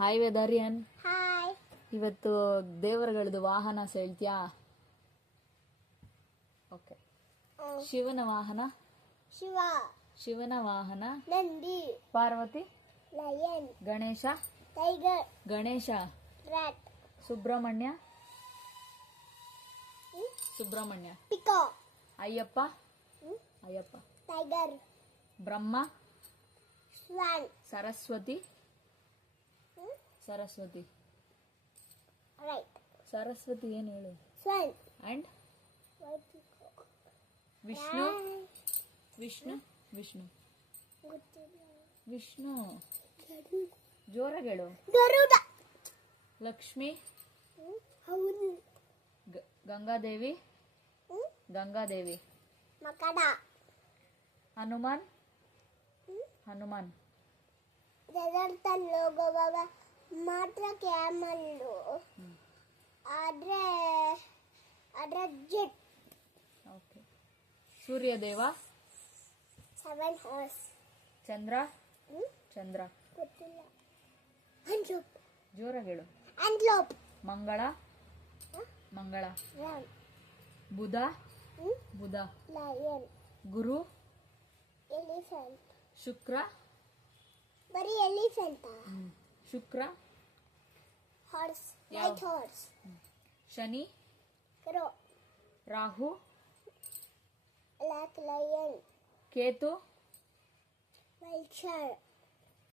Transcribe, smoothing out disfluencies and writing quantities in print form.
Hi ವೆದರಿಯನ್. Hi. ಇವತ್ತು ದೇವರುಗಳದ್ದು ವಾಹನ ಹೇಳ್ತೀಯಾ? ಓಕೆ. ಶಿವನ ವಾಹನ ಶಿವ. ಶಿವನ ವಾಹನ Nandi. Parvati lion. Ganesha tiger. Ganesha rat. Subrahmanya Subrahmanya. Peacock. Ayyappa Ayyappa. Tiger. Brahma swan. Saraswati Saraswati. Right. Saraswati ಏನು ಹೇಳು? ಸ್ವಾನ್. ಅಂಡ್ ವಿಷ್ಣು ವಿಷ್ಣು ವಿಷ್ಣು ವಿಷ್ಣು. ಜೋರಾಗಿ ಹೇಳು. ಗರುಡ. ಲಕ್ಷ್ಮಿ. ಹೌದು. ಗಂಗಾದೇವಿ ಗಂಗಾದೇವಿ. ಮಕಡ. ಹನುಮಾನ್ ಹನುಮಾನ್. ಡೆಸರ್ಟಲ್ಲಿ ಹೋಗುವಾಗ ಮಾತ್ರ ಕ್ಯಾಮಲ್ಲು, ಆದ್ರೆ jet. Okay. Suryadev. 7 horse. Chandra Chandra. ಗೊತ್ತಿಲ್ಲ. ಅಂಟ್ಲೋಪ್. ಜೋರಾಗಿ ಹೇಳು. Antelope. Mangala Mangala. Ram. Budha Budha. Lion. Guru elephant. Shukra. ಬರೀ ಎಲಿಫೆಂಟಾ? ಶುಕ್ರ. ಹಾರ್ಸ್. ಯಾವ? White horse. Shani. Crow. Rahu. Black lion. Ketu. ವೈಲ್ಚರ್.